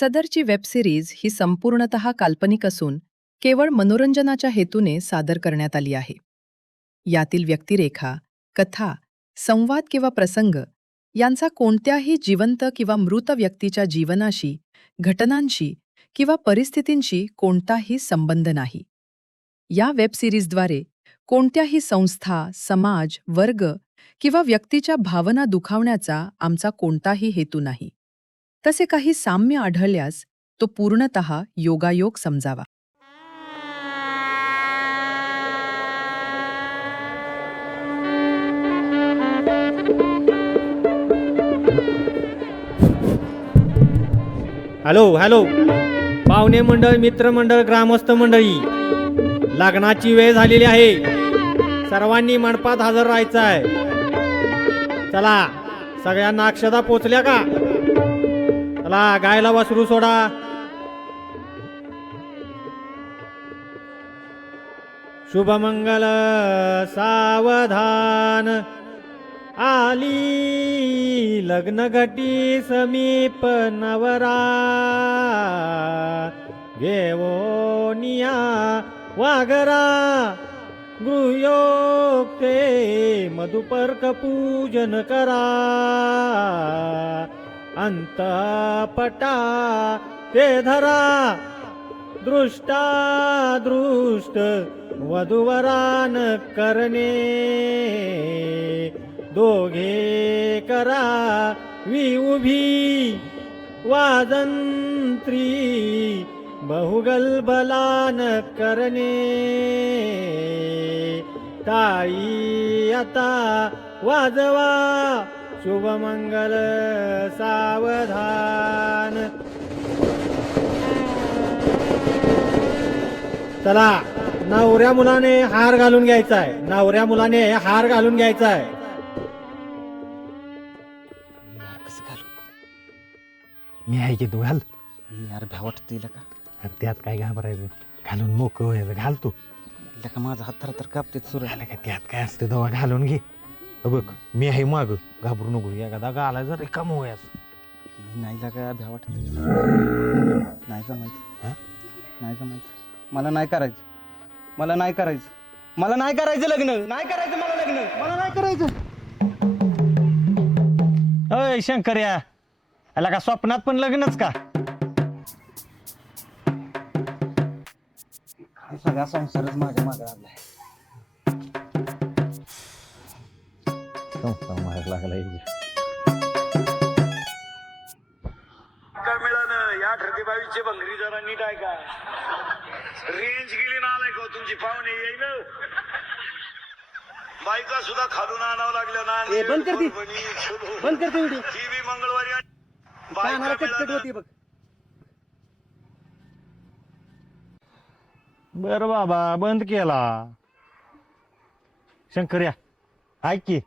सदरची web series ही संपूर्णतः काल्पनिक असून केवळ मनोरंजनाच्या हेतूने सादर करण्यात आली आहे. यातील व्यक्तिरेखा कथा संवाद किंवा प्रसंग यांचा कोणत्याही जिवंत किंवा मृत व्यक्तीच्या जीवनाशी घटनांशी किंवा परिस्थितींशी कोणताही संबंध नाही. या वेबसिरीजद्वारे कोणत्याही संस्था समाज वर्ग किंवा व्यक्तीच्या भावना दुखावण्याचा आमचा कोणताही हेतू नाही. तसे काही साम्य आढळल्यास तो पूर्णतः योगायोग समजावा. Hello hello. पाहुणे मंडळ मित्रमंडळ ग्रामस्थ मंडळी लग्नाची वेळ झालेली आहे. सर्वांनी मंडपात हजर राहायचं आहे. चला सगळ्यांना अक्षदा पोचल्या का? चला गायला वासरू सोडा. शुभमंगल सावधान. आली लग्न घटी समीप नवरा. घेवोनिया वागरा. गृहयोक्ते मधुपर्क पूजन करा. अंतपटा ते धरा दृष्टा दृष्ट वधुवरान करणे. दोघे करा वि उभी वाजंत्री बहुगलबलान करणे. ताई आता वाजवा शुभमंगल सावधान। चला नवऱ्या मुलाने हार घालून घ्यायचा आहे नवऱ्या मुलाने हार घालून घ्यायचा आहे मी आहे की तू घाल यार भ्या वाटतं का अरे त्यात काय घाबरायचं? घालून मोकळं व्हायचं. घाल तू. का माझा हात तर कापते सुरू. झालं का त्यात काय असतं दवा घालून घे. बघ मी आहे माग. घाबरू नको एखादा गाला जर रिकाम व्हायचं नाही लागा भ्या वाटत. नाही जमायचं. हा? नाही जमायचं. मला नाही करायचं. मला नाही करायचं. मला नाही करायचं लग्न. नाही करायचं मला लग्न. मला नाही करायचं. अय शंकर्या याला का स्वप्नात पण लग्नच का? हा सगळा संसारच माझ्या मागे लागलाय. संस्था मारायला लागला काय मिळालं? या भंगरी जरा नीट आहे का? रेंज गेली ना आलाय का तुमची? पाहुणे येईल? बायका सुद्धा खालून आणावं लागल्या ना. ए, बंद कर ती. परभणी, सुलून. बंद करते व्हिडिओ ही बी मंगळवारी बायका कटकट. होती बघ. बर बाबा बंद केला. शंकर्या ऐक की.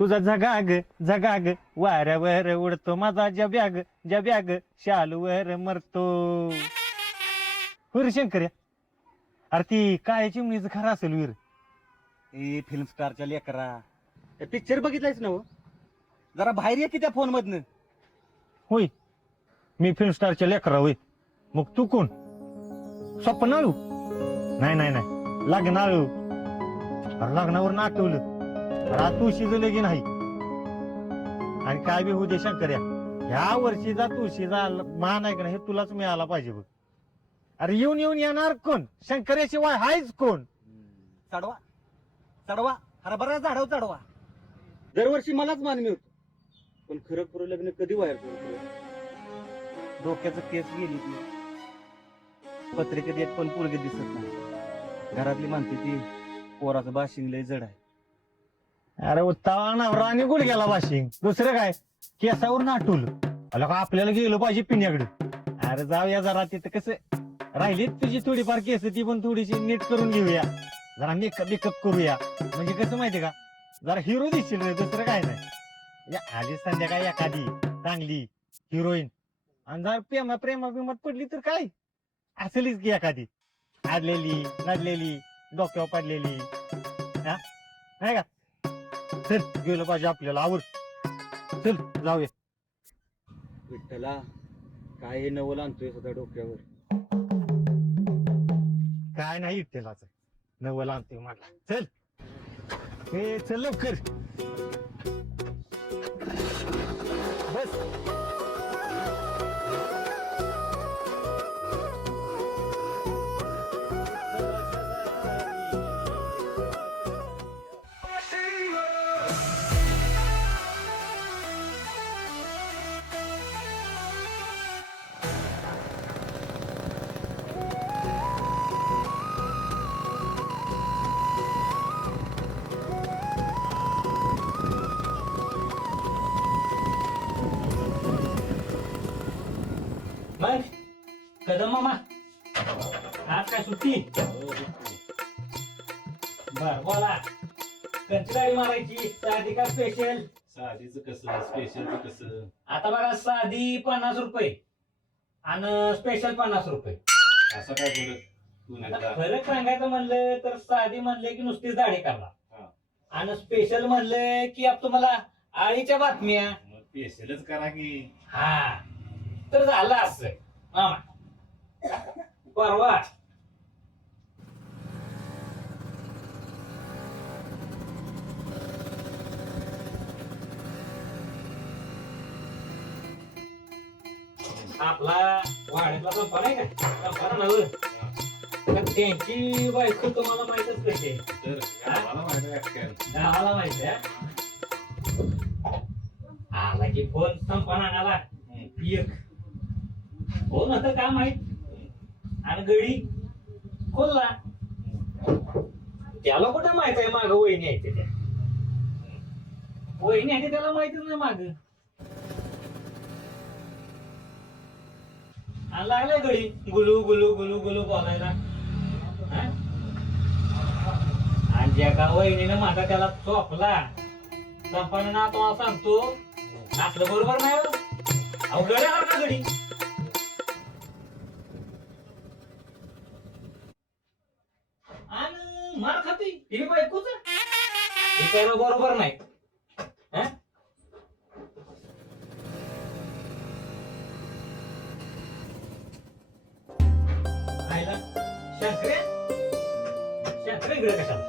तुझा झगाग झगाग वाऱ्यावर उडतो माझा जब्याग जब्याग शालूवर मरतो. हो रे शंकर्या अरे ती काय चिमणीचं खरं असेल वीर? ए फिल्म स्टारच्या लेकरा. पिक्चर बघितलायस ना हो? जरा बाहेर ये की त्या फोन मधनं. होय. मी फिल्म स्टारच्या लेकरा होय. मग तू कोण? स्वप्नाळू नाही नाही नाही. लग्नाळू. अरे लग्नावर आठवलं. आज तुळशीचं लगीन आहे आणि काय बी होऊ दे शंकर्या ह्या वर्षीचा तुळशीचा मान आहे का नाही हे तुलाच मिळाला पाहिजे बघ. अरे येऊन येऊन येणार कोण? शंकर्याशिवाय हायच कोण? चढवा. चढवा. हरभरा झाडाव चढवा. दरवर्षी मलाच मान मिळतो. पण खरं खरं लग्न कधी पाहिजे? डोक्याचं केस गेली ती. पत्रिकेत एक पण पोरगे दिसत नाही. घरातली म्हणते ती पोराचं बाशिंग लय जड आहे. अरे उत्तावा नवरा आणि गुडघ्याला वाशिंग. दुसरं काय? केसावर नाटूल. अला का? आपल्याला गेलो पाहिजे पिण्याकडे. अरे जाऊया जरा तिथं कसं? राहिलीत तुझी थोडीफार केस ती पण थोडीशी नीट करून घेऊया. जरा मेकअप बिकअप करूया. म्हणजे कसं माहितीये का? जरा हिरो दिसशील रे दुसरं काय नाही. या आधी संध्याकाळी एखादी चांगली हिरोईन आणि जर प्रेमा प्रेमा बिमात पडली तर काय? असेलच की एखादी. आडलेली नडलेली डोक्यावर पडलेली. हा? नाही का? चल गेलो पाहिजे आपल्याला आवर. चल जाऊया. विठ्ठला काय हे नवल आणतोय सध्या डोक्यावर? काय नाही त्यालाच नवल आणते मला. चल. ए चल लवकर. बस. कदम मामा. आज काय सुट्टी? बर बोला. कंची गाडी मारायची? साधी का स्पेशल साधीच कसं? स्पेशलचं कसं? आता बघा साधी पन्नास रुपये आणि स्पेशल पन्नास रुपये. असं काय बोलत तू आता नाही फरक सांगायचं म्हणलं तर साधी म्हणले की नुसतीच दाढी हा. करणार आणि स्पेशल म्हणलं की आप तुम्हाला आळीच्या बातम्या. मग स्पेशलच करा की. हा. तर झालं असं. मामा. परवा आपला वाड्यातला पंपा नाही का? पंपा नव्हे तर त्यांची बायको तुम्हाला माहितच कशी आहे. तर आम्हाला माहिती आहे गावाला माहिती आहे आला की फोन संपण आणाला एक. फोन होतं का माहीत? आणि गडी खोलला. त्याला कुठं माहीत आहे माग वहिनी आहे ते त्या? वहिनी आहे ते त्याला माहितीच नाही माग. आणि लागलाय गडी. गुलू गुलू गुलू गुलू बोलायला. आणि ज्या का वहिनीनं माझा त्याला चोपला. संपन्न ना तुम्हाला सांगतो असलं बरोबर नाही हो. अवघड आहे का गडी? ही बायकोच हे काय बरोबर नाही. हा? आईला शंकरे? शंकरे इकडे कशाला?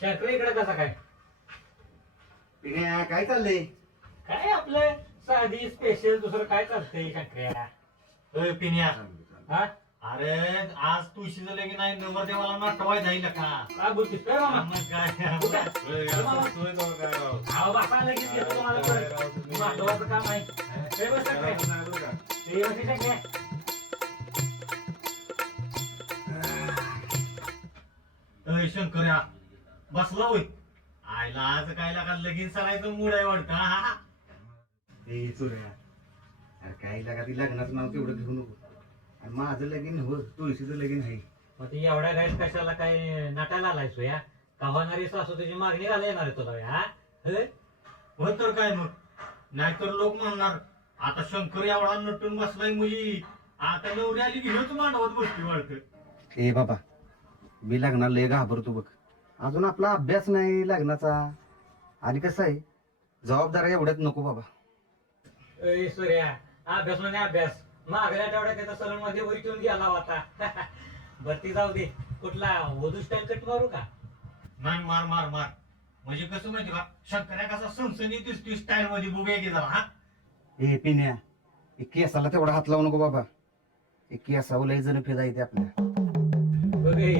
शंकरे इकडे कसा काय? काय चाललंय? काय आपलं साधी स्पेशल दुसरं काय चालतंय शंकर्या अय पिन्या हा? अरे आज तुळशीचं लगीन नाही नवरदेवाला नाटवाय जाईल का काय बोलतोस काय मामा मग काय असं जाऊ काय राव. अहो बापा लगेच तुम्हाला काय परत. महत्वाचं काम आहे हे. काय नाही बरं का? हे बघ शंकर्या. अय शंकर्या बसला होय आयला आज काय लागा लगीन सरायचं मूड आहे वाटतं हा, हा. ए चुऱ्या अरे काय लागा ती लग्नाचं नाव तेवढं घेऊ नको आणि माझं लगीन हो तुळशीचं लगीन आहे. मग ती एवढ्या गायत कशाला काय नाटायला आलाय सोया का होणारी सासू तुझी मागणी घाला येणार आहे तुला हा? हे? तर काय मग? नाहीतर लोक म्हणणार आता शंकर एवढा नटून बसलाय मुली. आता नवरी आली की हेच मांडवत बसती वाटत ए बाबा मी लग्नाला लय घाबरतो बघ. अजून आपला अभ्यास नाही लग्नाचा. आणि कसं आहे? जबाबदाऱ्या एवढ्यात नको बाबा. ए, सूर्या अभ्यास म्हणजे अभ्यास. मागल्या आठवड्यात त्याचा सलून मध्ये वरी ठेवून गेला होता. भरती जाऊ दे. कुठला वधू स्टाईल कट मारू का? नाही मार मार मार. म्हणजे कसं माहिती का? शंकर्या कसा सनसनी दिसती स्टाईल मध्ये की जरा हा. ए पिण्या एक केसाला तेवढा हात लावू नको बाबा. एक केसावर लय जण फिदा येते आपल्या. बघ हे.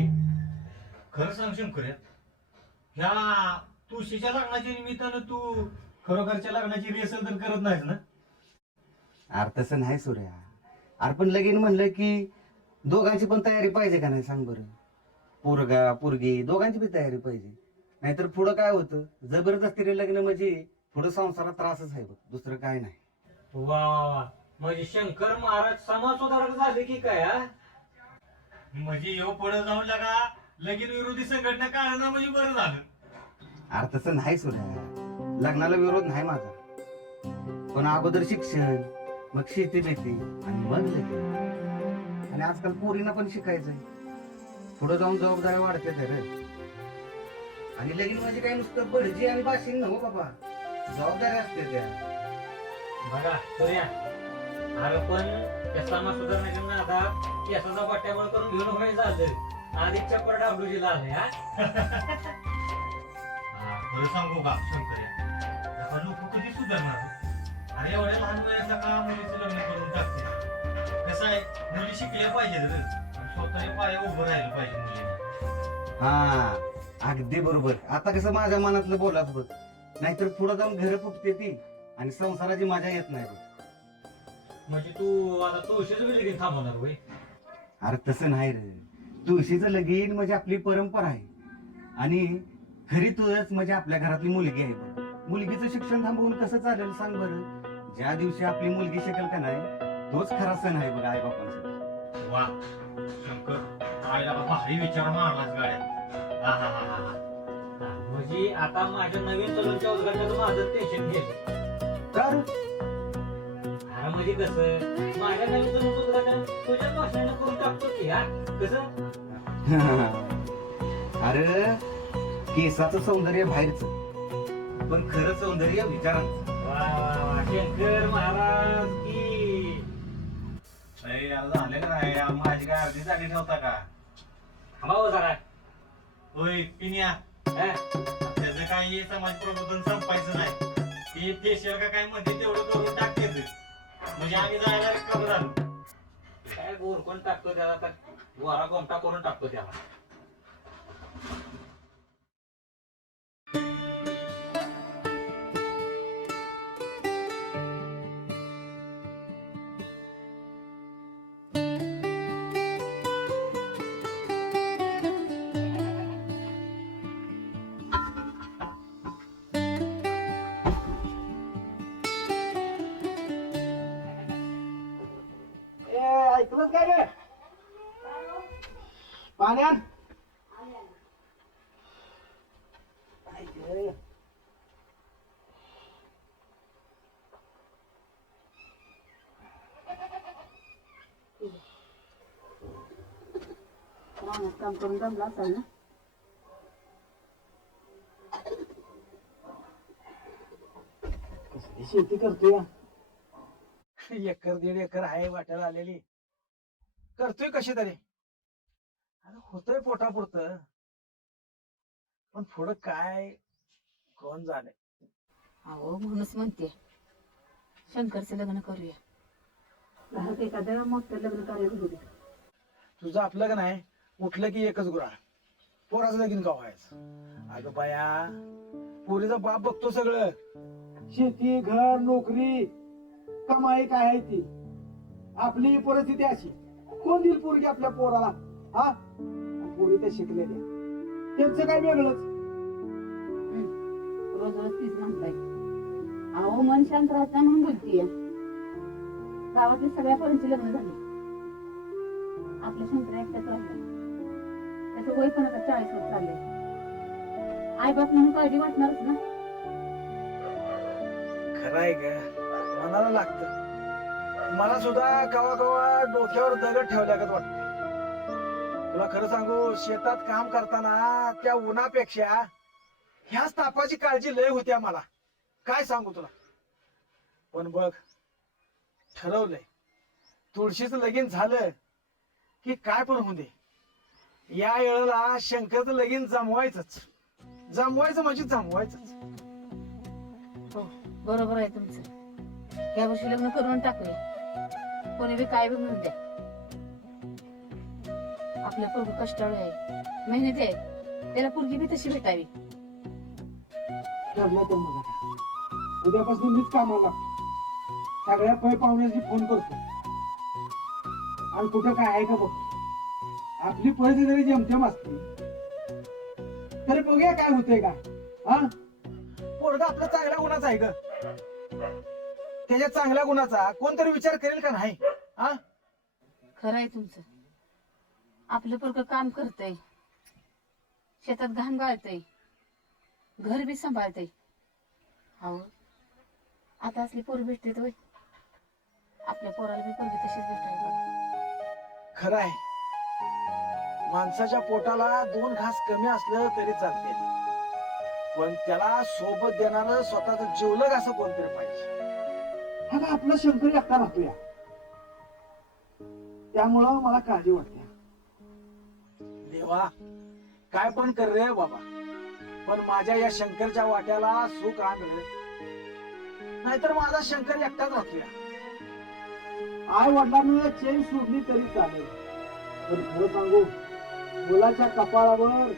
खरं सांग शंकर्या ह्या तुळशीच्या लग्नाच्या निमित्तानं तू खरोखरच्या लग्नाची रिहर्सल तर करत नाहीस ना? अरे तसं नाही सूर्या. अरे पण लगीन म्हणलं की दोघांची पण तयारी पाहिजे का नाही सांग बरं? पोरगा पोरगी दोघांची पण तयारी पाहिजे. नाहीतर पुढं काय होतं? जबरदस्तीने लग्न म्हणजे पुढं संसारात त्रासच आहे बघ दुसरं काय नाही. वा वा वा. म्हणजे शंकर महाराज समाज सुधारक झाले की काय हा? म्हणजे ह्यो पुढे जाऊन लगा लगीन विरोधी संघटना काढणं म्हणजे बरं झालं. अरे तसं नाही सूर्या लग्नाला विरोध नाही माझा. पण अगोदर शिक्षण मग शेती बेती आणि मग लगीन आणि आजकाल पोरींना पण शिकायचंय. पुढे जाऊन जबाबदाऱ्या वाढते रे. आणि लगीन म्हणजे काय नुसतं भडजी आणि बाशिंग नव्ह बाबा. जबाबदारी असते त्या. बघा सूर्या अरे पण केसांना सुधारण्याच्या नादात केसाचा बट्ट्यावर करून घेऊन नाही झालं आधी चप्पल डाबडूजी लागले हा? हा, खरं सांगू का शंकर्या? आता लोक कधी सुधारणार? अरे एवढ्या लहान वयाचा का मुलीचं लग्न करून टाकते. कसं आहे मुली शिकल्या पाहिजे स्वतःच्या पाय उभं राहिलं पाहिजे मुलीने. हा अगदी बरोबर. आता कसं माझ्या मनातलं बोलाच बघ. नाहीतर पुढे जाऊन घर फुटते ती आणि संसाराची मजा येत नाही बघ. म्हणजे तू आता तुळशीच बिल्डिंग थांबवणार होय? अरे तसं नाही रे. तुळशीचं लगीन म्हणजे आपली परंपरा आहे. आणि खरी तुळस म्हणजे आपल्या घरातली मुलगी आहे बघ. मुलगीचं शिक्षण थांबवून कसं चालेल सांग बरं? ज्या दिवशी आपली मुलगी शिकेल का नाही तोच खरा सण आहे बघा आई बापांसाठी वा शंकर आईला का भारी विचार मारलाच गाड्या. हा हा हा हा हा. हा, म्हणजे आता माझ्या नवीन सलूनच्या उद्घाटनाचं माझं टेन्शन? अरे म्हणजे कसं? माझ्या नवीन सलूनचं उद्घाटन तुझ्या भाषणानं करून टाकतो की हा? कसं? अरे केसाचं सौंदर्य बाहेरचं. पण खरं सौंदर्य विचारांचं. शंकर महाराज की. झालं का नाही? माझी काय अर्धी जागी ठेवता का? थांबावं जरा. होय पिन्या हा? त्याचं काही समाज प्रबोधन संपायचं नाही. ते फेशियल का काय म्हणते तेवढं करून टाकते म्हणजे आम्ही जायला कम झालो. काय गोर कोण टाकतो त्याला तर? वरा गोमटा करून टाकतो त्याला. काम करून जमला असाल ना कसली शेती करतोय एकर दीड एकर आहे वाट्याला आलेली. करतोय कशी तरी? अरे होतोय पोटापुरत. पण पुढं काय कोण झालंय अहो म्हणूनच म्हणते. शंकरचं लग्न करूया. घरात एखादं मोठं लग्न करायला बघूया तुझं आपलं का नाही उठलं की एकच गुरा. पोराचं लगीन का व्हायचं? अगं बाया पोरीचा बाप बघतो सगळं. शेती घर नोकरी कमाई काय आहे ती? आपली परिस्थिती अशी. कोण देईल पोरगी आपल्या पोराला? हा? पोरी त्या शिकलेल्या. त्यांचं काय वेगळंच? रोज रोज तीच म्हणताय. अहो मन शांत राहत नाही म्हणून बोलतीय. गावातली सगळ्या पोरांची लग्न झाली. आपल्या शंकर एकट्याच राहिला त्याचं वय पण आता चाळीस वर चाललंय आई बाप म्हणून काळजी वाटणारच ना? खरं आहे ग. मनाला लागत. मला सुद्धा कवा कवा डोक्यावर दगड ठेवल्यागत वाटते. तुला खरं सांगू शेतात काम करताना त्या उन्हापेक्षा ह्याच तापाची काळजी लय होती मला. काय सांगू तुला? पण बघ ठरवलंय. तुळशीचं लगीन झालं की काय पण होऊ दे. या वेळेला शंकरचं लगीन जमवायचंच. जमवायचं म्हणजे जमवायचंच. हो बरोबर आहे तुमचं. या वर्षी लग्न करून टाकूया. कोणी बी काय बी म्हणून द्या. आपल्या पोरग कष्टाळू आहे. मेहनती आहे. त्याला पोरगी बी तशी भेटावी. ठरलं तर मग आता. उद्यापासून मीच कामाला लागतो. सगळ्या पै पाहुण्याची फोन करतो. आणि कुठं काय आहे का बघ आपली परिस्थिती जरी जमतेम असते तरी बघूया काय होतंय का. हा? पोरगा आपला चांगल्या गुणाचा आहे ग. त्याच्या चांगल्या गुणाचा कोणतरी विचार करेल का नाही? हा? खरं आहे तुमचं. आपलं पोरग काम करतय. शेतात घाण गाळतय. घर बी सांभाळतय. हो आता असली पोर भेटते तर आपल्या पोराला बी पोरगी तशीच भेटायला बघा. खरं आहे माणसाच्या पोटाला दोन घास कमी असलं तरी चालते पण त्याला सोबत देणार स्वतःच जीवलग असं कोणतरी पाहिजे. हा आपला शंकर एकटा राहतोया. त्यामुळं मला काळजी वाटते. देवा काय पण कर रे बाबा. पण माझ्या या शंकरच्या वाट्याला सुख आण रे. नाहीतर माझा शंकर एकटाच राहतोया. आई वडिलांना चेन सोडली तरी चालेल. पण खरं सांगू मुलाच्या कपाळावर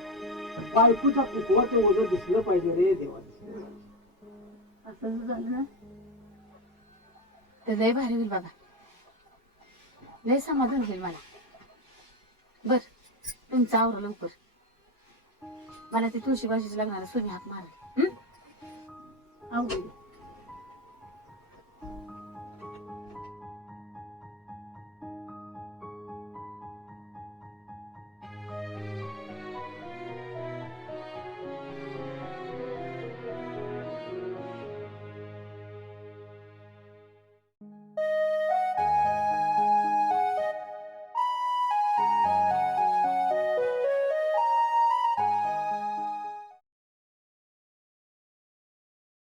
बायकोच्या कुकवाचं ओझ दिसलं पाहिजे रे देवा. असं झालं ना तर लय भारी होईल बाबा लय समाधान होईल मला. बर. तुमचं आवर लवकर. मला ते तुळशी भाषेचं लग्नाला सुनी हात मारा आवडेल